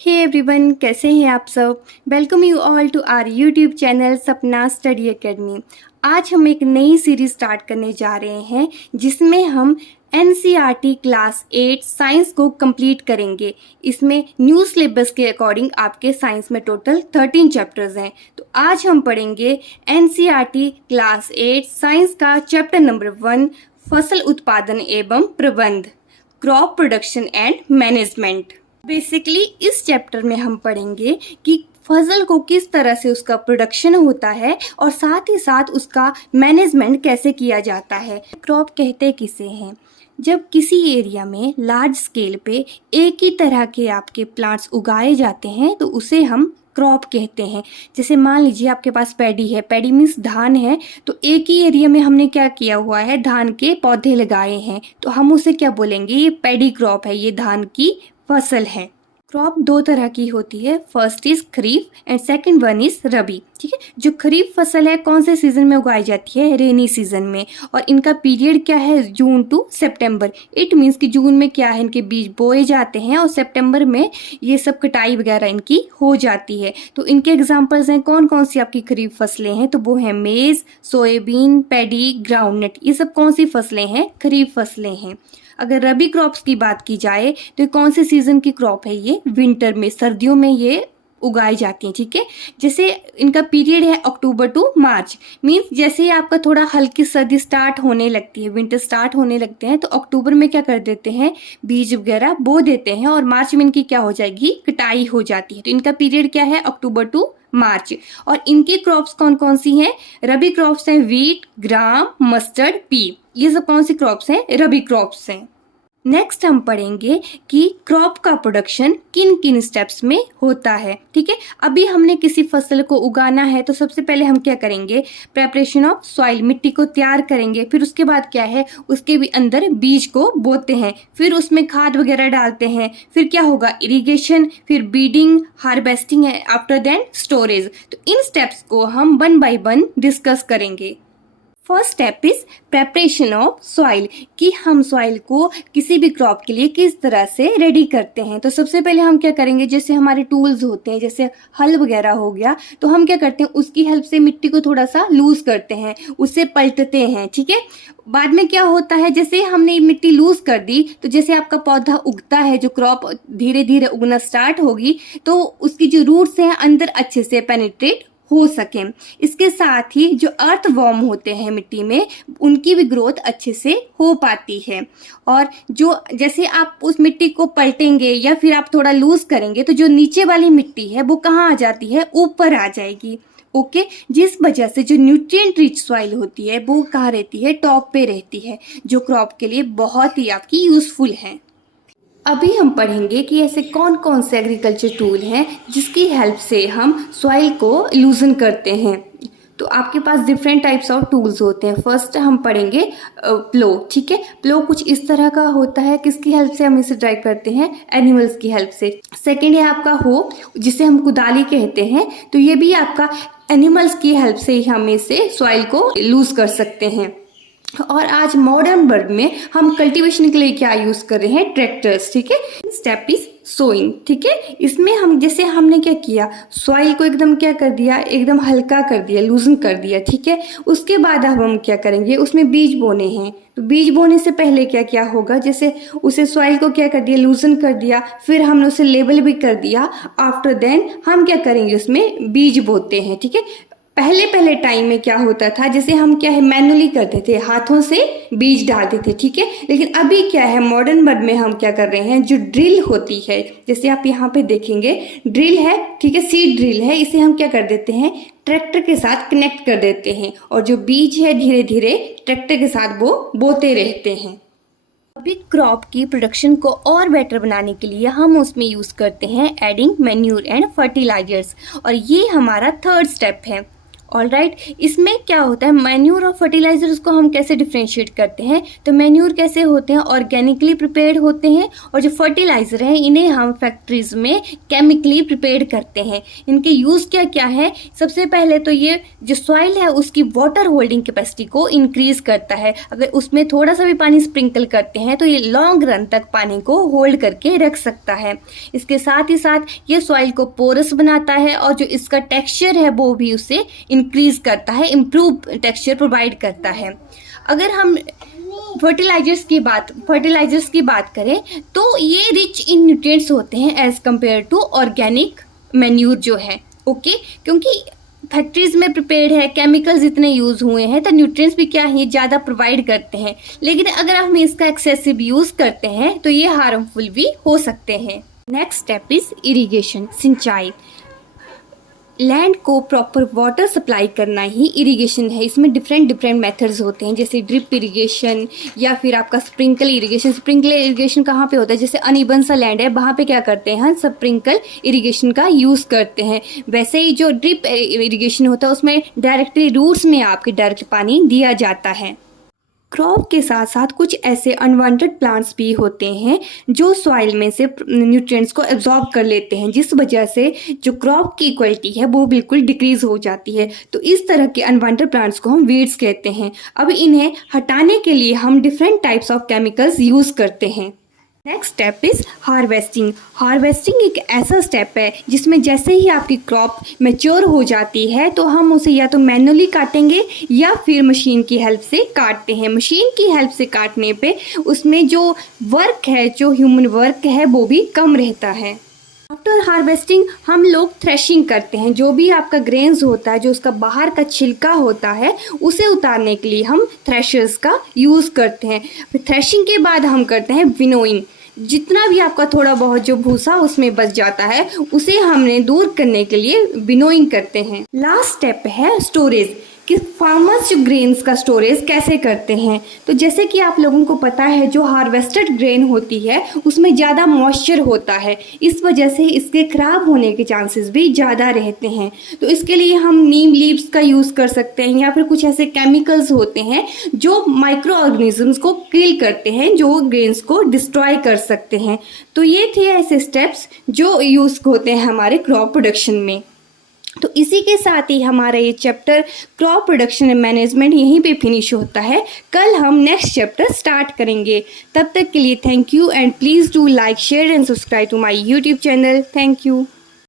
Hey everyone, कैसे हैं आप सब। Welcome you all to our YouTube channel Sapna study academy. आज हम एक नई सीरीज स्टार्ट करने जा रहे हैं जिसमें हम एनसीईआरटी क्लास 8 साइंस को कंप्लीट करेंगे। इसमें न्यू सिलेबस के अकॉर्डिंग आपके साइंस में टोटल 13 चैप्टर्स हैं। तो आज हम पढ़ेंगे एनसीईआरटी क्लास 8 साइंस का चैप्टर नंबर 1 फसल उत्पादन एवं प्रबंध, crop production and management. Basically इस चैप्टर में हम पढ़ेंगे कि फसल को किस तरह से उसका प्रोडक्शन होता है और साथ ही साथ उसका मैनेजमेंट कैसे किया जाता है। क्रॉप कहते किसे हैं? जब किसी एरिया में लार्ज स्केल पे एक ही तरह के आपके प्लांट्स उगाए जाते हैं तो उसे हम क्रॉप कहते हैं। जैसे मान लीजिए आपके पास पैडी है, पैडी मीन्स धान है, तो एक ही एरिया में हमने क्या किया हुआ है, धान के पौधे लगाए हैं, तो हम उसे क्या बोलेंगे, ये पैडी क्रॉप है, ये धान की फसल है। क्रॉप दो तरह की होती है, first is kharif and second one is rabi. ठीक है, जो खरीफ फसल है कौन से सीजन में उगाई जाती है, रेनी सीजन में, और इनका पीरियड क्या है, जून टू सितंबर। इट मीन्स कि जून में क्या है, इनके बीज बोए जाते हैं और सितंबर में ये सब कटाई वगैरह इनकी हो जाती है। तो इनके एग्जाम्पल्स हैं, कौन कौन सी आपकी खरीफ फसलें हैं, तो वो है मेज, सोयाबीन, पैडी, ग्राउंडनट। ये सब कौन सी फसलें हैं, खरीफ फसलें हैं। अगर रबी क्रॉप्स की बात की जाए तो कौन से सीजन की क्रॉप है, ये विंटर में, सर्दियों में ये उगाई जाती हैं। ठीक है, जैसे इनका पीरियड है अक्टूबर टू मार्च। मीन्स जैसे ही आपका थोड़ा हल्की सर्दी स्टार्ट होने लगती है, विंटर स्टार्ट होने लगते हैं, तो अक्टूबर में क्या कर देते हैं, बीज वगैरह बो देते हैं और मार्च में इनकी क्या हो जाएगी, कटाई हो जाती है। तो इनका पीरियड क्या है, अक्टूबर टू मार्च। और इनकी क्रॉप्स कौन कौन सी हैं, रबी क्रॉप्स हैं, वीट, ग्राम, मस्टर्ड, पी। ये सब कौन सी क्रॉप्स हैं, रबी क्रॉप्स हैं। नेक्स्ट हम पढ़ेंगे कि क्रॉप का प्रोडक्शन किन किन स्टेप्स में होता है। ठीक है, अभी हमने किसी फसल को उगाना है तो सबसे पहले हम क्या करेंगे, प्रेपरेशन ऑफ सॉइल, मिट्टी को तैयार करेंगे। फिर उसके बाद क्या है, उसके भी अंदर बीज को बोते हैं, फिर उसमें खाद वगैरह डालते हैं, फिर क्या होगा, इरिगेशन, फिर weeding, harvesting, after then storage. तो इन स्टेप्स को हम 1 बाय 1 डिस्कस करेंगे। First step is preparation of soil, कि हम सॉइल को किसी भी क्रॉप के लिए किस तरह से रेडी करते हैं। तो सबसे पहले हम क्या करेंगे, जैसे हमारे टूल्स होते हैं, जैसे हल वगैरह हो गया, तो हम क्या करते हैं, उसकी हेल्प से मिट्टी को थोड़ा सा लूज करते हैं, उससे पलटते हैं। ठीक है, बाद में क्या होता है, जैसे हमने मिट्टी लूज कर दी तो जैसे आपका पौधा उगता है, जो क्रॉप धीरे धीरे उगना स्टार्ट होगी, तो उसकी जो रूट्स हैं अंदर अच्छे से पेनिट्रेट हो सके। इसके साथ ही जो अर्थ वॉर्म होते हैं मिट्टी में, उनकी भी ग्रोथ अच्छे से हो पाती है। और जो जैसे आप उस मिट्टी को पलटेंगे या फिर आप थोड़ा लूज करेंगे तो जो नीचे वाली मिट्टी है वो कहाँ आ जाती है, ऊपर आ जाएगी। ओके, जिस वजह से जो न्यूट्रिएंट रिच सॉइल होती है वो कहाँ रहती है, टॉप पे रहती है, जो क्रॉप के लिए बहुत ही आपकी यूजफुल है। अभी हम पढ़ेंगे कि ऐसे कौन कौन से एग्रीकल्चर टूल हैं जिसकी हेल्प से हम सॉइल को लूजन करते हैं। तो आपके पास डिफरेंट टाइप्स ऑफ टूल्स होते हैं। फर्स्ट हम पढ़ेंगे प्लो। ठीक है, प्लो कुछ इस तरह का होता है, किसकी हेल्प से हम इसे ड्राइव करते हैं, एनिमल्स की हेल्प से। सेकेंड है आपका हो, जिसे हम कुदाली कहते हैं, तो ये भी आपका एनिमल्स की हेल्प से ही हम इसे सॉइल को लूज कर सकते हैं। और आज मॉडर्न वर्ल्ड में हम कल्टीवेशन के लिए क्या यूज कर रहे हैं, ट्रैक्टर्स। ठीक है, स्टेप इज सोइंग। ठीक है, इसमें हम जैसे हमने क्या किया, सॉइल को एकदम क्या कर दिया, एकदम हल्का कर दिया, लूजन कर दिया। ठीक है, उसके बाद अब हम क्या करेंगे, उसमें बीज बोने हैं। तो बीज बोने से पहले क्या क्या होगा, जैसे उसे सॉइल को क्या कर दिया, लूजन कर दिया, फिर हमने उसे लेवल भी कर दिया। आफ्टर देन हम क्या करेंगे, उसमें बीज बोते हैं। ठीक है, पहले पहले टाइम में क्या होता था, जैसे हम क्या है, मैनुअली करते थे, हाथों से बीज डालते थे। ठीक है, लेकिन अभी क्या है, मॉडर्न वर्ल्ड में हम क्या कर रहे हैं, जो ड्रिल होती है, जैसे आप यहाँ पे देखेंगे ड्रिल है, ठीक है, सीड ड्रिल है, इसे हम क्या कर देते हैं, ट्रैक्टर के साथ कनेक्ट कर देते हैं, और जो बीज है धीरे धीरे ट्रैक्टर के साथ वो बोते रहते हैं। अभी क्रॉप की प्रोडक्शन को और बेटर बनाने के लिए हम उसमें यूज करते हैं एडिंग मैन्यूर एंड फर्टिलाइजर्स, और ये हमारा थर्ड स्टेप है। ऑलराइट, इसमें क्या होता है, मैन्यूर और फर्टिलाइजर्स को हम कैसे डिफ्रेंशिएट करते हैं। तो मैन्यूर कैसे होते हैं, ऑर्गेनिकली प्रिपेयर्ड होते हैं, और जो फर्टिलाइजर हैं इन्हें हम फैक्ट्रीज में केमिकली प्रिपेयर्ड करते हैं। इनके यूज़ क्या क्या है, सबसे पहले तो ये जो सॉइल है उसकी वाटर होल्डिंग कैपेसिटी को इंक्रीज करता है। अगर उसमें थोड़ा सा भी पानी स्प्रिंकल करते हैं तो ये लॉन्ग रन तक पानी को होल्ड करके रख सकता है। इसके साथ ही साथ ये सॉइल को पोरस बनाता है, और जो इसका टेक्सचर है वो भी उसे इंक्रीज करता है, इम्प्रूव टेक्सचर प्रोवाइड करता है। अगर हम फर्टिलाइजर्स की बात करें तो ये रिच इन न्यूट्रिएंट्स होते हैं as compare to organic manure जो है। ओके, क्योंकि फैक्ट्रीज में प्रिपेयर्ड है, केमिकल्स इतने यूज हुए हैं तो न्यूट्रिएंट्स भी क्या है, ज़्यादा प्रोवाइड करते हैं। लेकिन अगर हम इसका एक्सेसिव यूज करते हैं तो ये हार्मफुल भी हो सकते हैं। नेक्स्ट स्टेप इज इरिगेशन, सिंचाई। लैंड को प्रॉपर वाटर सप्लाई करना ही इरिगेशन है। इसमें डिफरेंट मेथड्स होते हैं, जैसे ड्रिप इरिगेशन या फिर आपका स्प्रिंकल इरिगेशन। स्प्रिंकल इरिगेशन कहाँ पे होता है, जैसे अनइवन सा लैंड है वहाँ पे क्या करते हैं, स्प्रिंकल इरिगेशन का यूज़ करते हैं। वैसे ही जो ड्रिप इरिगेशन होता है उसमें डायरेक्टली रूट्स में आपके डायरेक्ट पानी दिया जाता है। क्रॉप के साथ साथ कुछ ऐसे अनवांटेड प्लांट्स भी होते हैं जो सॉइल में से न्यूट्रिएंट्स को एब्जॉर्ब कर लेते हैं, जिस वजह से जो क्रॉप की क्वालिटी है वो बिल्कुल डिक्रीज हो जाती है। तो इस तरह के अनवांटेड प्लांट्स को हम वीड्स कहते हैं। अब इन्हें हटाने के लिए हम different types of chemicals use करते हैं। Next step is harvesting. Harvesting एक ऐसा स्टेप है जिसमें जैसे ही आपकी क्रॉप मैच्योर हो जाती है तो हम उसे या तो मैनुअली काटेंगे या फिर मशीन की हेल्प से काटते हैं। मशीन की हेल्प से काटने पे उसमें जो वर्क है, जो ह्यूमन वर्क है वो भी कम रहता है। आफ्टर हार्वेस्टिंग हम लोग थ्रेशिंग करते हैं। जो भी आपका ग्रेन्स होता है, जो उसका बाहर का छिलका होता है, उसे उतारने के लिए हम थ्रेशर्स का यूज़ करते हैं। फिर थ्रेशिंग के बाद हम करते हैं विनोइंग। जितना भी आपका थोड़ा बहुत जो भूसा उसमें बच जाता है उसे हमने दूर करने के लिए विनोइंग करते हैं। लास्ट स्टेप है स्टोरेज, कि फार्मर्स जो ग्रेन्स का स्टोरेज कैसे करते हैं। तो जैसे कि आप लोगों को पता है जो हार्वेस्टेड ग्रेन होती है उसमें ज़्यादा मॉइस्चर होता है, इस वजह से इसके ख़राब होने के चांसेस भी ज़्यादा रहते हैं। तो इसके लिए हम नीम लीव्स का यूज़ कर सकते हैं, या फिर कुछ ऐसे केमिकल्स होते हैं जो माइक्रो ऑर्गेनिजम्स को किल करते हैं, जो ग्रेन्स को डिस्ट्रॉय कर सकते हैं। तो ये थे ऐसे स्टेप्स जो यूज़ होते हैं हमारे क्रॉप प्रोडक्शन में। तो इसी के साथ ही हमारा ये chapter crop production and management यहीं पे फिनिश होता है। कल हम नेक्स्ट चैप्टर स्टार्ट करेंगे। तब तक के लिए thank you, and please do like, share and subscribe to my YouTube channel. Thank you.